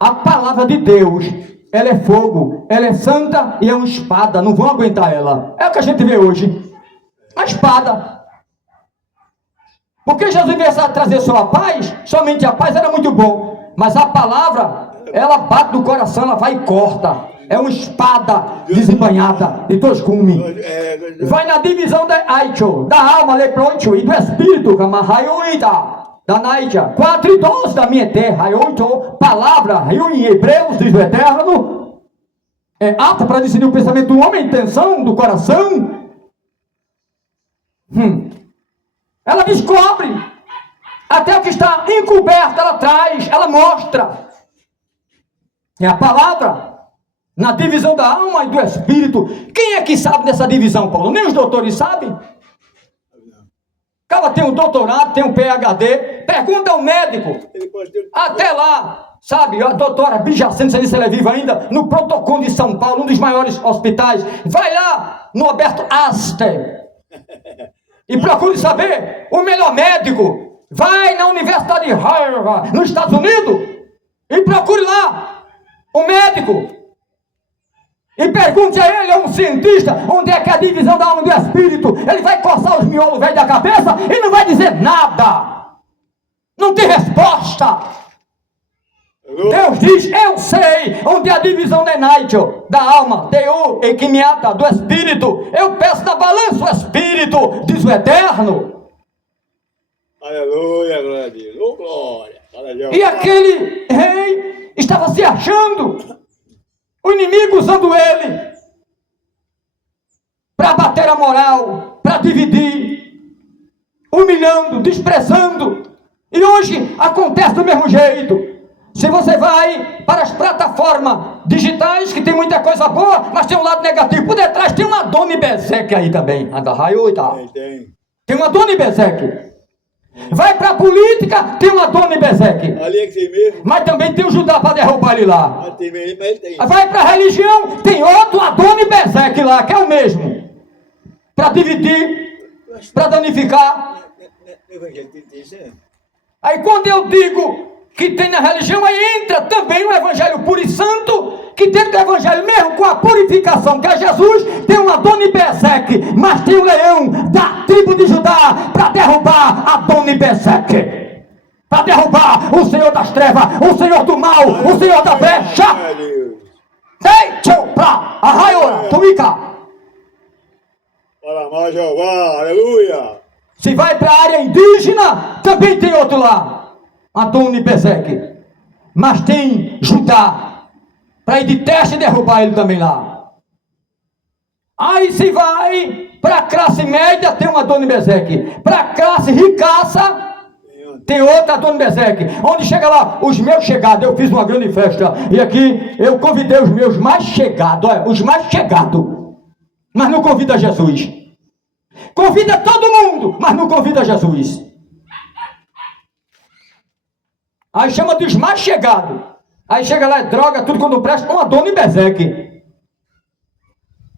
A palavra de Deus, ela é fogo, ela é santa e é uma espada. Não vão aguentar ela. É o que a gente vê hoje. A espada. Porque Jesus veio trazer só a paz, somente a paz era muito bom. Mas a palavra, ela bate no coração, ela vai e corta. É uma espada desembanhada de dois gumes. Vai na divisão da alma, leproito, e do espírito, da Naija. 4:12 da minha terra. Palavra, em Hebreus, diz o Eterno, é apta para decidir o pensamento do homem, a intenção do coração. Ela descobre. Até o que está encoberto, ela traz, ela mostra. É a palavra. Na divisão da alma e do espírito. Quem é que sabe dessa divisão, Paulo? Nem os doutores sabem. O cara tem um doutorado, tem um PhD. Pergunta ao médico. Ele pode ter... Até lá, sabe, a doutora Bijacene, não sei se ela é viva ainda, no Protocolo de São Paulo, um dos maiores hospitais. Vai lá no Alberto Einstein e procure saber o melhor médico. Vai na Universidade de Harvard, nos Estados Unidos, e procure lá o médico. E pergunte a ele, é um cientista, onde é que é a divisão da alma e do espírito. Ele vai coçar os miolos velhos da cabeça e não vai dizer nada. Não tem resposta. Deus diz, eu sei onde é a divisão de Nigel, da alma, Teu, Equimiata, do espírito. Eu peço na balança o espírito, diz o Eterno. Aleluia, glória a Deus. Oh, glória. Aleluia. E aquele rei estava se achando. O inimigo usando ele para bater a moral, para dividir, humilhando, desprezando. E hoje acontece do mesmo jeito. Se você vai para as plataformas digitais, que tem muita coisa boa, mas tem um lado negativo. Por detrás tem uma Dona Bezeque aí também. Tem uma Dona Bezeque. Vai para a política, tem uma Dona Bezeque. Ali é que tem mesmo. Mas também tem o Judá para derrubar ele lá. Tem mesmo, mas ele tem. Vai para a religião, tem outro Adoni Bezeque lá, que é o mesmo. Para dividir, para danificar. No evangelho tem isso, é? Aí quando eu digo que tem na religião, aí entra também o evangelho puro e santo, que dentro do evangelho mesmo, com a purificação que é Jesus, tem uma Adoni Bezeque, mas tem o leão da tribo de Judá para derrubar a Adoni Bezeque. Para derrubar o Senhor das trevas, o Senhor do mal, o Senhor da brecha. Deixa pra arraiora, tuica. Para mais Jeová, aleluia. Se vai para a área indígena, também tem outro lá, Adoni Bezeque. Mas tem Judá, para ir de teste e derrubar ele também lá. Aí se vai para a classe média, tem uma Adoni Bezeque. Para a classe ricaça, tem outra Adoni Bezeque. Onde chega lá, os meus chegados, eu fiz uma grande festa. E aqui eu convidei os meus mais chegados, olha, os mais chegados. Mas não convida Jesus. Convida todo mundo, mas não convida Jesus. Aí chama dos mais chegados. Aí chega lá, é droga, tudo quando presta, uma Adoni Bezeque.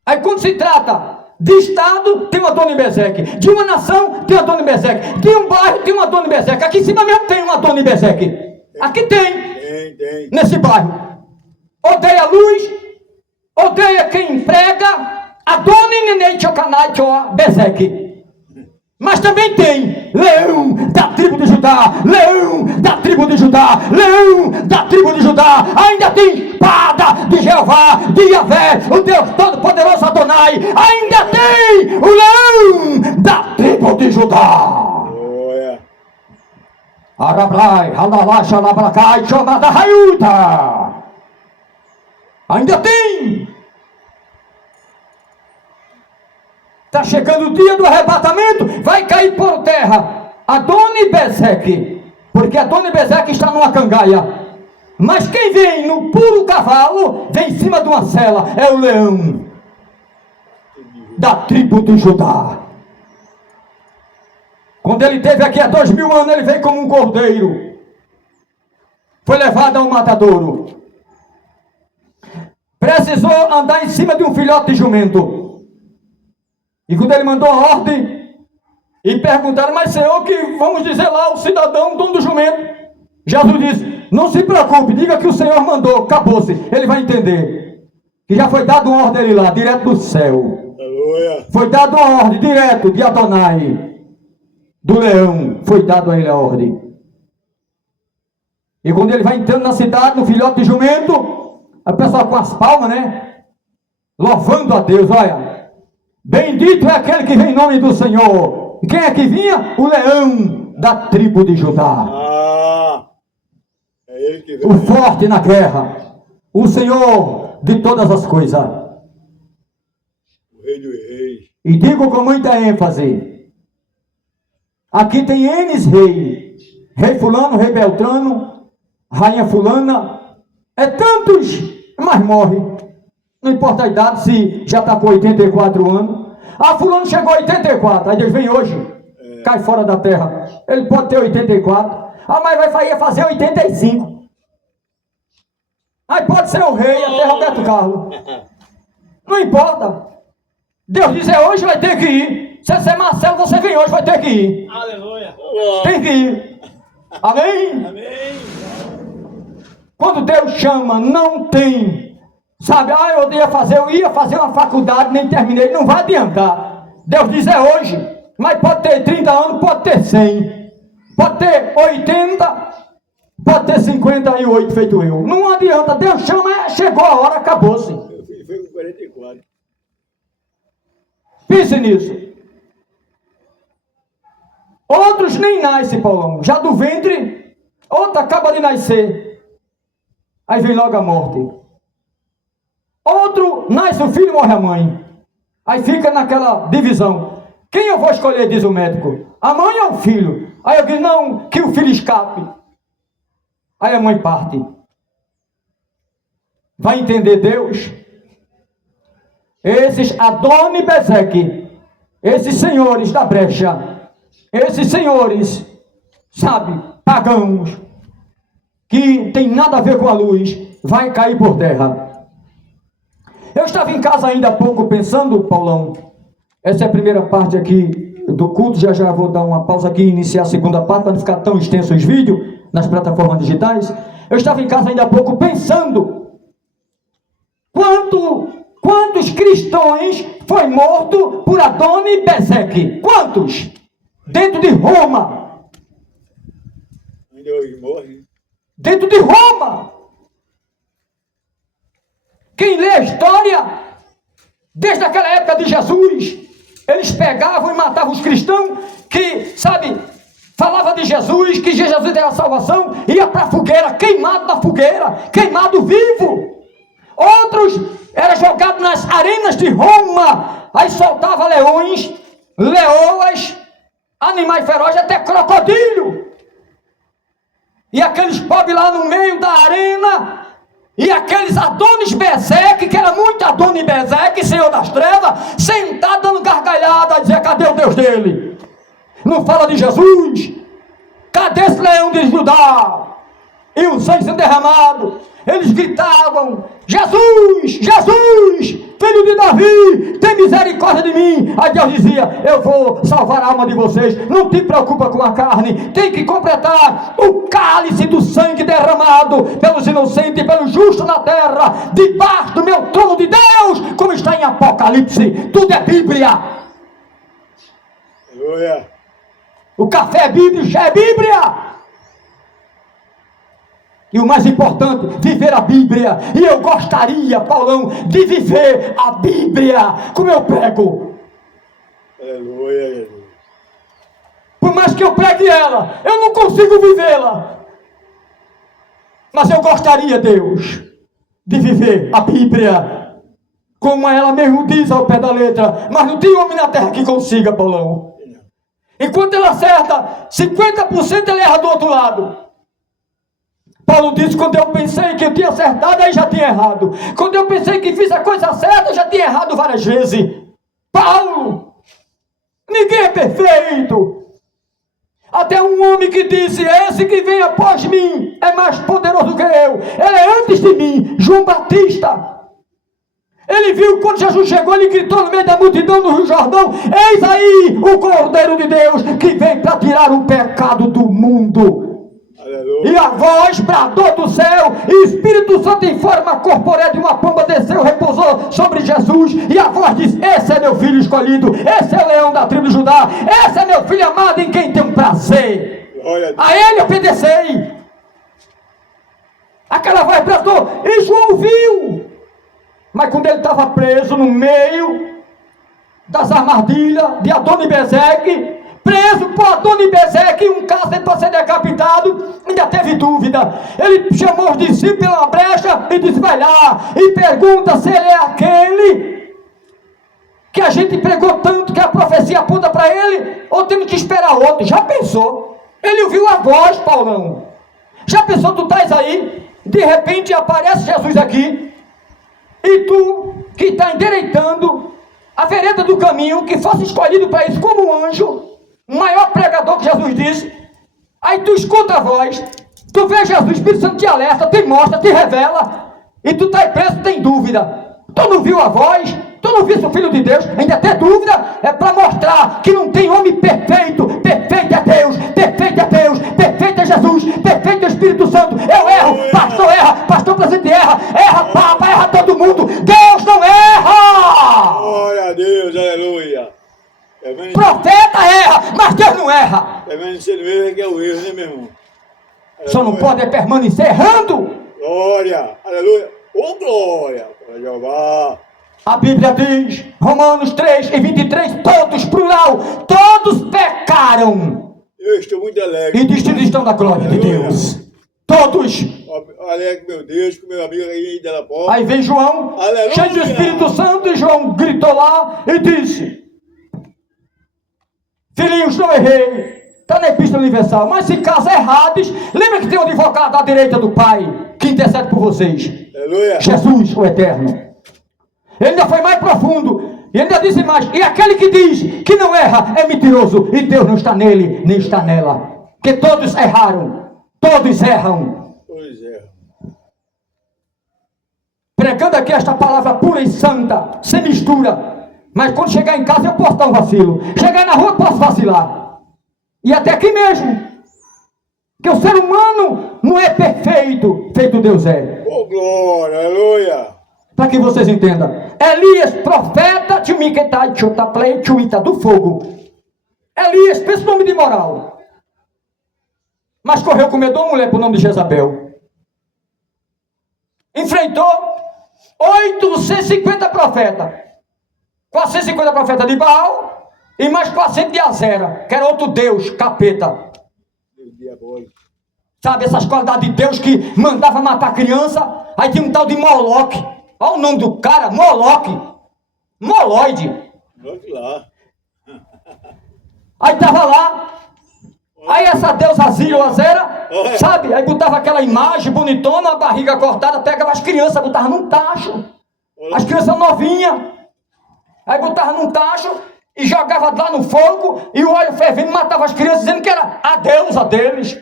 Aí quando se trata de Estado, tem uma Adoni Bezeque. De uma nação, tem uma Adoni Bezeque. De um bairro, tem uma Adoni Bezeque. Aqui em cima mesmo tem uma Adoni Bezeque. Aqui tem. Tem. Nesse bairro. Odeia a luz, odeia quem emprega. Adoni Nenei Chocanai Choa Bezeque. Mas também tem leão da tribo de Judá, leão da tribo de Judá, leão da tribo de Judá. Ainda tem espada de Jeová, de Yahvé, o Deus Todo-Poderoso Adonai. Ainda tem o leão da tribo de Judá. Arabrai, Halalai, Xalabracai, Chomada Raiuta. Ainda tem. Está chegando o dia do arrebatamento, vai cair por terra Adoni Bezeque, porque Adoni Bezeque está numa cangaia. Mas quem vem no puro cavalo, vem em cima de uma sela, é o leão da tribo de Judá. Quando ele esteve aqui há 2000 anos, ele veio como um cordeiro. Foi levado a um matadouro. Precisou andar em cima de um filhote de jumento. E quando ele mandou a ordem, e perguntaram, mas Senhor, que vamos dizer lá, o cidadão, dono do jumento? Jesus disse, não se preocupe, diga que o Senhor mandou, acabou-se, ele vai entender. Que já foi dado uma ordem a ele lá, direto do céu. Aleluia. Foi dado uma ordem, direto de Adonai, do leão, foi dado a ele a ordem. E quando ele vai entrando na cidade, no filhote de jumento, a pessoa com as palmas, né? Louvando a Deus, olha. Bendito é aquele que vem em nome do Senhor. E quem é que vinha? O leão da tribo de Judá. É ele que vem. O forte na guerra. O Senhor de todas as coisas. O rei dos reis. E digo com muita ênfase. Aqui tem N reis. Rei fulano, rei beltrano, rainha fulana. É tantos, mas morre. Não importa a idade, se já está com 84 anos. Ah, fulano chegou a 84, aí Deus vem hoje, cai fora da terra. Ele pode ter 84. Ah, mas vai fazer 85. Aí pode ser o rei, até Roberto Carlos. Não importa. Deus diz, hoje vai ter que ir. Se você é Marcelo, você vem hoje, vai ter que ir. Aleluia. Tem que ir. Amém? Amém. Quando Deus chama, não tem. Sabe, eu ia fazer uma faculdade, nem terminei, não vai adiantar. Deus diz, hoje. Mas pode ter 30 anos, pode ter 100. Pode ter 80, pode ter 58, feito eu. Não adianta, Deus chama, chegou a hora, acabou-se. Meu filho foi com 44. Pense nisso. Outros nem nascem, Paulão. Já do ventre, outro acaba de nascer. Aí vem logo a morte. Outro nasce o filho e morre a mãe. Aí fica naquela divisão. Quem eu vou escolher, diz o médico? A mãe ou o filho? Aí eu digo, não, que o filho escape. Aí a mãe parte. Vai entender Deus? Esses Adoni Bezeque, esses senhores da brecha, esses senhores, sabe, pagãos, que tem nada a ver com a luz, vai cair por terra. Eu estava em casa ainda há pouco pensando, Paulão, essa é a primeira parte aqui do culto, já vou dar uma pausa aqui e iniciar a segunda parte, para não ficar tão extenso os vídeos nas plataformas digitais. Eu estava em casa ainda há pouco pensando, quantos cristãos foi morto por Adoni Bezeque? Quantos? Dentro de Roma. Ainda hoje morre. Dentro de Roma. Quem lê a história, desde aquela época de Jesus, eles pegavam e matavam os cristãos que, sabe, falava de Jesus, que Jesus era a salvação, ia para a fogueira, queimado na fogueira, queimado vivo. Outros eram jogados nas arenas de Roma, aí soltava leões, leoas, animais ferozes, até crocodilo. E aqueles pobres lá no meio da arena, e aqueles Adonis Bezeque, que era muito Adonis Bezeque, senhor das trevas, sentado dando gargalhada, a dizer, cadê o Deus dele? Não fala de Jesus? Cadê esse leão de Judá? E o sangue sendo derramado. Eles gritavam, Jesus, Jesus, filho de Davi, tem misericórdia de mim. Aí Deus dizia, eu vou salvar a alma de vocês, não te preocupa com a carne, tem que completar o cálice do sangue derramado pelos inocentes e pelos justos na terra, debaixo do meu trono de Deus, como está em Apocalipse. Tudo é Bíblia. Aleluia. O café é Bíblia, já é Bíblia. E o mais importante, viver a Bíblia. E eu gostaria, Paulão, de viver a Bíblia como eu prego. Aleluia, aleluia. Por mais que eu pregue ela, eu não consigo vivê-la. Mas eu gostaria, Deus, de viver a Bíblia como ela mesmo diz ao pé da letra. Mas não tem homem na terra que consiga, Paulão. Enquanto ela acerta 50%, ela erra do outro lado. Paulo disse, quando eu pensei que eu tinha acertado, aí já tinha errado. Quando eu pensei que fiz a coisa certa, eu já tinha errado várias vezes. Paulo, ninguém é perfeito. Até um homem que disse, esse que vem após mim é mais poderoso que eu. Ele é antes de mim, João Batista. Ele viu quando Jesus chegou, ele gritou no meio da multidão do Rio Jordão, eis aí o Cordeiro de Deus que vem para tirar o pecado do mundo. Aleluia. E a voz bradou do céu, e Espírito Santo em forma corpórea de uma pomba desceu, repousou sobre Jesus, e a voz diz, esse é meu filho escolhido, esse é o leão da tribo de Judá, esse é meu filho amado em quem tenho prazer. Glória A ele obedecei. Aquela voz bradou, e João viu. Mas quando ele estava preso no meio das armadilhas de Adoni Bezeque, preso por Adoni Bezeque, um caso para ser decapitado, ainda teve dúvida. Ele chamou os discípulos pela brecha e disse, vai lá e pergunta se ele é aquele que a gente pregou tanto que a profecia aponta para ele, ou temos que esperar outro. Já pensou? Ele ouviu a voz, Paulão. Já pensou, tu estás aí, de repente aparece Jesus aqui, E tu, que está endireitando a vereda do caminho, que fosse escolhido para isso como um anjo, o maior pregador que Jesus disse, aí tu escuta a voz, tu vê Jesus, o Espírito Santo te alerta, te mostra, te revela, e tu está preso, tem dúvida. Tu não viu a voz? Tu não viste o Filho de Deus? Ainda tem dúvida? É para mostrar que não tem homem perfeito. Perfeito é Deus, perfeito é Deus, perfeito é Jesus, perfeito é o Espírito Santo. Eu erro, pastor erra, pastor presidente erra, erra papa, erra todo mundo. Deus não erra! Glória a Deus, aleluia. Profeta erra, mas Deus não erra. Permanecer no erro é que é o erro, né, meu irmão? Só não pode permanecer errando. Glória, aleluia. Ô, glória, para Jeová. A Bíblia diz, Romanos 3:23, todos, plural, todos pecaram Eu estou muito alegre. e destituídos estão da glória de Deus. Todos. Alegre, meu Deus, com meu amigo aí dela porta. Aí vem João, Aleluia. cheio do Espírito Santo, e João gritou lá e disse: filhinhos, não errei. Está na Epístola Universal, mas se caso errados, lembra que tem um advogado à direita do Pai que intercede por vocês. Aleluia. Jesus, o Eterno. Ele ainda foi mais profundo. E ainda disse mais: e aquele que diz que não erra é mentiroso, e Deus não está nele, nem está nela. Porque todos erraram, todos erram. Pois é. Pregando aqui esta palavra pura e santa, sem mistura. Mas quando chegar em casa eu posso dar um vacilo. Chegar na rua eu posso vacilar. E até aqui mesmo. Porque o ser humano não é perfeito, feito Deus é. Ô, glória, aleluia. Para que vocês entendam. Elias, profeta do fogo. Elias, pensa o nome de moral. Mas correu com medo de uma mulher por nome de Jezabel. Enfrentou 850 profetas. 450 profetas de Baal e mais 400 de Azera, que era outro deus, capeta. Deus diabólico. Sabe essas qualidades de Deus que mandava matar criança? Aí tinha um tal de Moloque. Olha o nome do cara, Moloque. Moloide. Olha lá. Aí estava lá. Aí essa deusazinha, Azera, sabe? Aí botava aquela imagem bonitona, a barriga cortada, pegava as crianças, botava num tacho. As crianças novinhas. Aí botava num tacho e jogava lá no fogo, e o óleo fervendo matava as crianças, dizendo que era a deusa deles.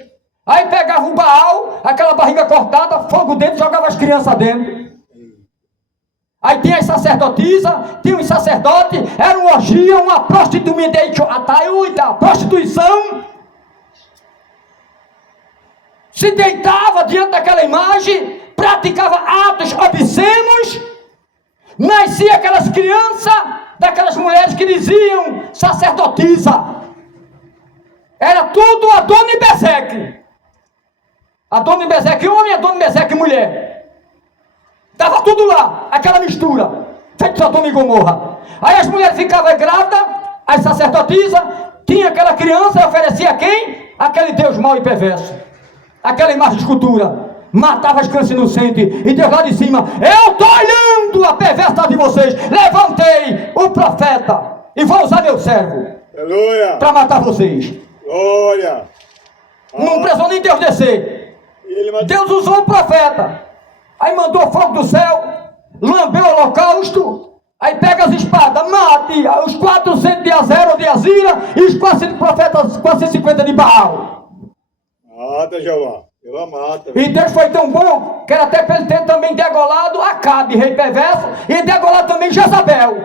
Aí pegava o Baal, aquela barriga cortada, fogo dentro, jogava as crianças dentro. Aí tinha as sacerdotisas, tinha os sacerdotes, era uma orgia, uma prostituição. Se deitava diante daquela imagem, praticava atos obscenos, nascia aquelas crianças, daquelas mulheres que diziam sacerdotisa. Era tudo Adonibezeque. Adonibezeque homem, Adonibezeque mulher. Estava tudo lá, aquela mistura, feito Sodoma e Gomorra. Aí as mulheres ficavam grávidas, as sacerdotisas, tinha aquela criança e oferecia a quem? Aquele Deus mau e perverso. Aquela imagem de escultura. Matava as crianças inocentes. E Deus lá de cima: eu estou olhando a perversidade de vocês. Levantei o profeta e vou usar meu servo para matar vocês. Glória. Não precisou nem Deus descer. Deus usou o profeta. Aí mandou fogo do céu, lambeu o holocausto. Aí pega as espadas, mate os 400 de Azera ou de Azira e os 400 profetas, 450 de Baal. Mata, Jeová. Jeová mata. E Deus foi tão bom que era até para ele ter também degolado Acabe, rei perverso, e degolado também Jezabel.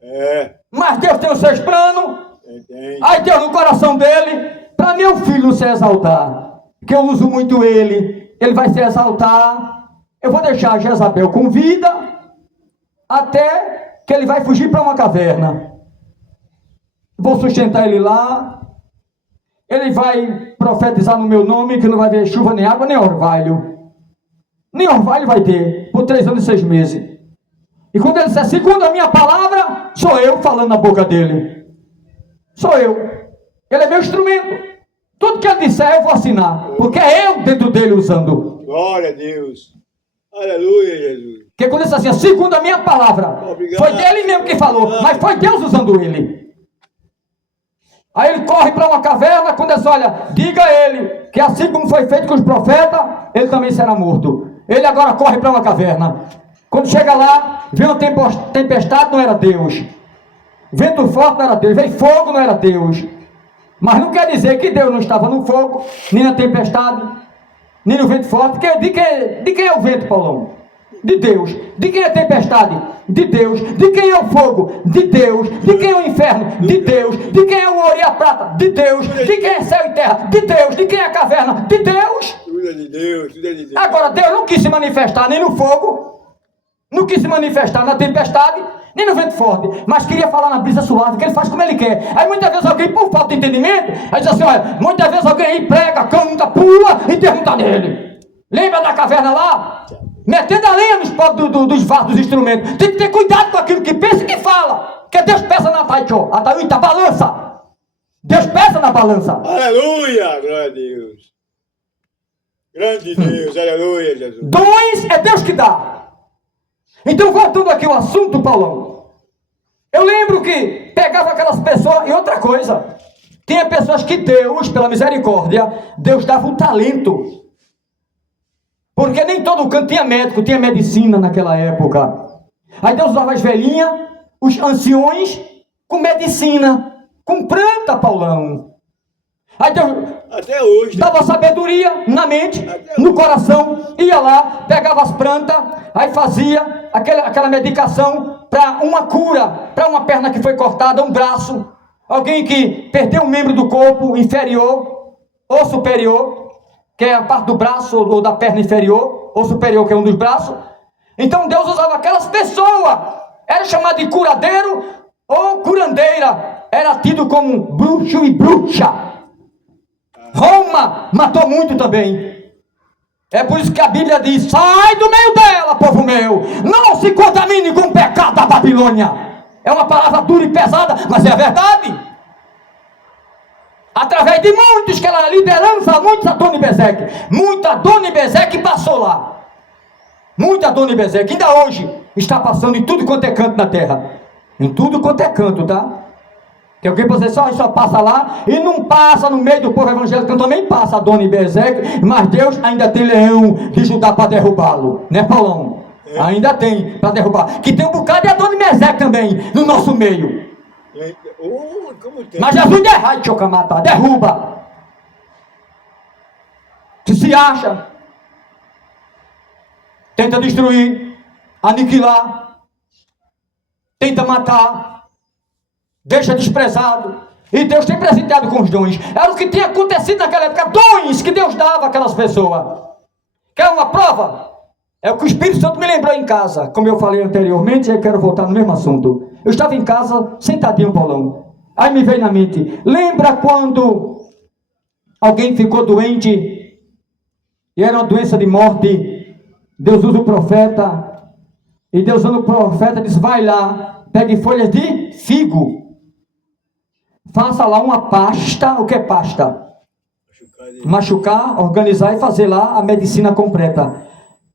É. Mas Deus tem os seus planos. Tem. Aí Deus no coração dele, para meu filho se exaltar, que eu uso muito ele vai se exaltar. Eu vou deixar Jezabel com vida, até que ele vai fugir para uma caverna. Vou sustentar ele lá. Ele vai profetizar no meu nome, que não vai ver chuva, nem água, nem orvalho. Nem orvalho vai ter, por 3 anos e 6 meses. E quando ele disser, segundo a minha palavra, sou eu falando na boca dele. Sou eu. Ele é meu instrumento. Tudo que ele disser, eu vou assinar. Porque é eu dentro dele usando. Glória a Deus. Aleluia, Jesus. Porque quando ele disse assim, segundo a minha palavra, Obrigado. foi dele mesmo que falou, mas foi Deus usando ele. Aí ele corre para uma caverna, quando ele diz, olha, diga a ele, que assim como foi feito com os profetas, ele também será morto. Ele agora corre para uma caverna. Quando chega lá, vem uma tempestade, não era Deus. Vento forte não era Deus. Vem fogo, não era Deus. Mas não quer dizer que Deus não estava no fogo, nem na tempestade, nem no vento forte. De quem é o vento, Paulão? De Deus. De quem é a tempestade? De Deus. De quem é o fogo? De Deus. De quem é o inferno? De Deus. De quem é o ouro e a prata? De Deus. De quem é céu e terra? De Deus. De quem é a caverna? De Deus. Tudo é de Deus, tudo é de Deus. Agora, Deus não quis se manifestar nem no fogo, não quis se manifestar na tempestade, nem no vento forte, mas queria falar na brisa suave, que ele faz como ele quer. Aí muitas vezes alguém, por falta de entendimento, aí diz assim, olha, muitas vezes alguém aí prega, canta, pula e derruba nele. Lembra da caverna lá? Metendo a lenha nos pobres dos vasos, dos instrumentos. Tem que ter cuidado com aquilo que pensa e que fala. Porque Deus pesa na taita, balança. Deus pesa na balança. Aleluia, glória a Deus. Grande Deus, aleluia, Jesus. Dons é Deus que dá. Então, voltando aqui ao assunto, Paulão. Eu lembro que pegava aquelas pessoas, e outra coisa, tinha pessoas que Deus, pela misericórdia, Deus dava um talento. Porque nem todo canto tinha médico, tinha medicina naquela época. Aí Deus usava as velhinhas, os anciões, com medicina, com planta, Paulão. Aí Deus Até hoje. dava sabedoria na mente, no coração, ia lá, pegava as plantas, aí fazia aquela medicação para uma cura, para uma perna que foi cortada, um braço, alguém que perdeu um membro do corpo inferior ou superior, que é a parte do braço ou da perna inferior, ou superior, que é um dos braços. Então Deus usava aquelas pessoas, era chamado de curadeiro ou curandeira, era tido como bruxo e bruxa. Roma matou muito também. É por isso que a Bíblia diz, sai do meio dela, povo meu, não se contamine com o pecado da Babilônia. É uma palavra dura e pesada, mas é a verdade. Através de muitos que ela liderança, muitos Adoni-Bezeque. Muita Adoni-Bezeque passou lá. Muita Adoni-Bezeque. Ainda hoje está passando em tudo quanto é canto na terra. Em tudo quanto é canto, tá? Que alguém pode dizer, só passa lá e não passa no meio do povo evangélico, também passa Adoni-Bezeque, mas Deus ainda tem leão de Judá para derrubá-lo. Né, Paulão? É. Ainda tem para derrubar. Que tem um bocado de Adoni-Bezeque também no nosso meio. Como tem? Mas Jesus derrai, Chocamata, derruba. Se acha, tenta destruir, aniquilar, tenta matar, deixa desprezado. E Deus tem presenteado com os dons. Era o que tinha acontecido naquela época, dons que Deus dava àquelas pessoas. Quer uma prova? É o que o Espírito Santo me lembrou em casa, como eu falei anteriormente, e eu quero voltar no mesmo assunto. Eu estava em casa, sentadinho, Paulão. Aí me veio na mente, lembra quando alguém ficou doente, e era uma doença de morte, Deus usa o profeta, e Deus usando o profeta diz, vai lá, pegue folhas de figo, faça lá uma pasta, o que é pasta? Machucar, organizar e fazer lá a medicina completa.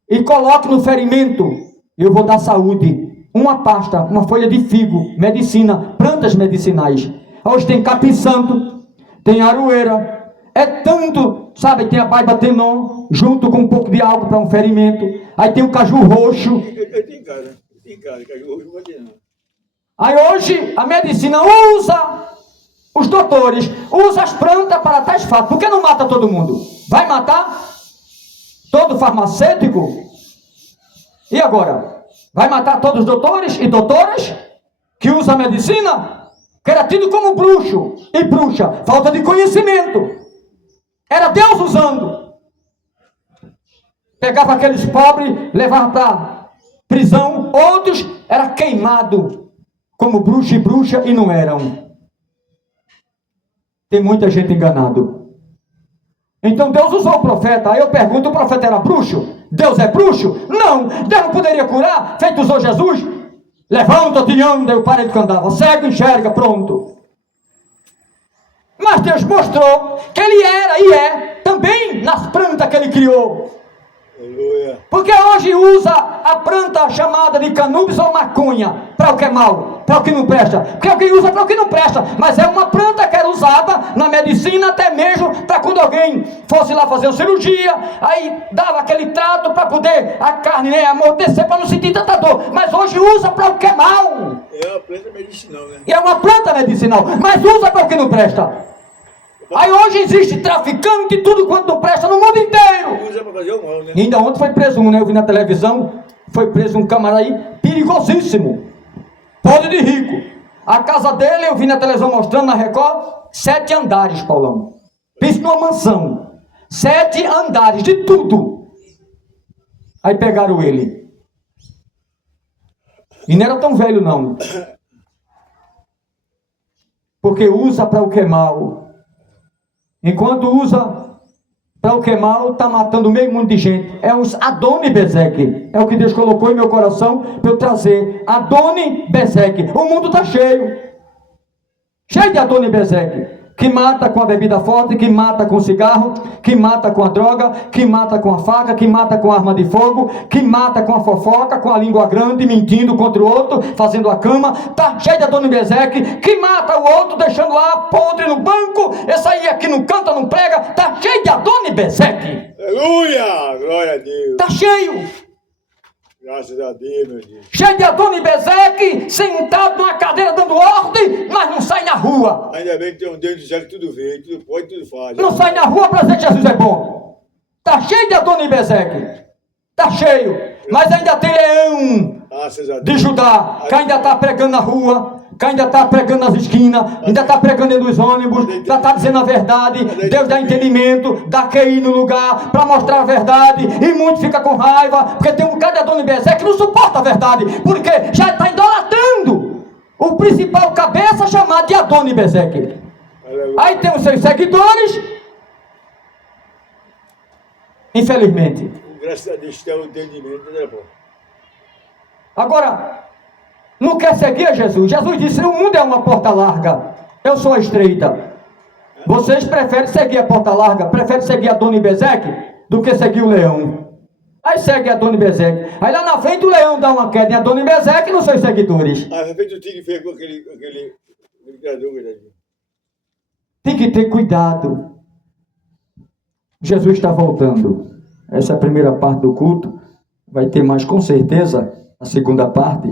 E coloque no ferimento, eu vou dar saúde. Uma pasta, uma folha de figo, medicina, plantas medicinais. Hoje tem capim-santo, tem aroeira, é tanto, sabe, tem a baiba-tenon, junto com um pouco de água para um ferimento. Aí tem o caju roxo. Eu tenho em casa, caju roxo não pode ter, não. Aí hoje a medicina usa, os doutores, usa as plantas para tais fatos. Por que não mata todo mundo? Vai matar todo farmacêutico? E agora? Vai matar todos os doutores e doutoras que usam a medicina? Que era tido como bruxo e bruxa. Falta de conhecimento. Era Deus usando. Pegava aqueles pobres, levava para prisão. Outros era queimado como bruxo e bruxa e não eram. Tem muita gente enganado. Então Deus usou o profeta. Aí eu pergunto, o profeta era bruxo? Deus é bruxo? Não. Deus não poderia curar? Feito usou Jesus? Levanta-te e anda, e o parente que andava. Cego, enxerga, pronto. Mas Deus mostrou que ele era e é também nas plantas que ele criou. Aleluia. Porque hoje usa a planta chamada de canubis ou maconha para o que é mal. para o que não presta? Porque alguém usa para o que não presta, mas é uma planta que era usada na medicina até mesmo para quando alguém fosse lá fazer uma cirurgia, aí dava aquele trato para poder a carne, né, amortecer para não sentir tanta dor, mas hoje usa para o que é mal. É uma planta medicinal, né? E é uma planta medicinal, mas usa para o que não presta. Aí hoje existe traficante de tudo quanto não presta no mundo inteiro. Usa pra fazer o mal, né? E ainda ontem foi preso um, né? Eu vi na televisão, foi preso um camarada aí, perigosíssimo, podre de rico. A casa dele, eu vi na televisão mostrando na Record, 7 andares, Paulão. Pense numa mansão, 7 andares de tudo. Aí pegaram ele. E não era tão velho não. Porque usa para o que é mal. Enquanto usa para o que é mal, está matando meio mundo de gente. É os Adoni-Bezeque. É o que Deus colocou em meu coração para eu trazer. Adoni-Bezeque. O mundo está cheio. Cheio de Adoni-Bezeque. Que mata com a bebida forte, que mata com cigarro, que mata com a droga, que mata com a faca, que mata com a arma de fogo, que mata com a fofoca, com a língua grande, mentindo contra o outro, fazendo a cama. Está cheio de Adoni-Bezeque, que mata o outro, deixando lá podre no banco. Esse aí aqui não canta, não prega. Está cheio de Adoni-Bezeque. Aleluia! Glória a Deus! Está cheio. Graças a Deus, meu Deus. Cheio de Adoni-Bezeque, sentado numa cadeira dando ordem, mas não sai na rua. Ainda bem que tem um Deus do céu que tudo vê, tudo pode, tudo faz. Não sai na rua para dizer que Jesus é bom. Está cheio de Adoni-Bezeque. Está cheio. Mas ainda tem leão Graças a de Deus. Judá, que ainda está pregando na rua, que ainda está pregando nas esquinas, ainda está pregando dentro dos ônibus, ainda está dizendo a verdade. Deus dá entendimento, dá QI no lugar para mostrar a verdade. E muitos ficam com raiva, porque tem um bocado de Adoni-Bezeque que não suporta a verdade, porque já está idolatrando o principal cabeça chamado de Adoni-Bezeque. Aleluia. Aí tem os seus seguidores, infelizmente. Graças a Deus tem o entendimento, né, pô? Agora, não quer seguir a Jesus. Jesus disse: o mundo é uma porta larga, eu sou a estreita. Vocês preferem seguir a porta larga, preferem seguir a Adoni-Bezeque do que seguir o leão. Aí segue a Adoni-Bezeque. Aí lá na frente o leão dá uma queda em Adoni-Bezeque e nos seus seguidores. Ah, de repente o tigre fez com aquele criador, coitadinho. Tem que ter cuidado. Jesus está voltando. Essa é a primeira parte do culto. Vai ter mais com certeza a segunda parte.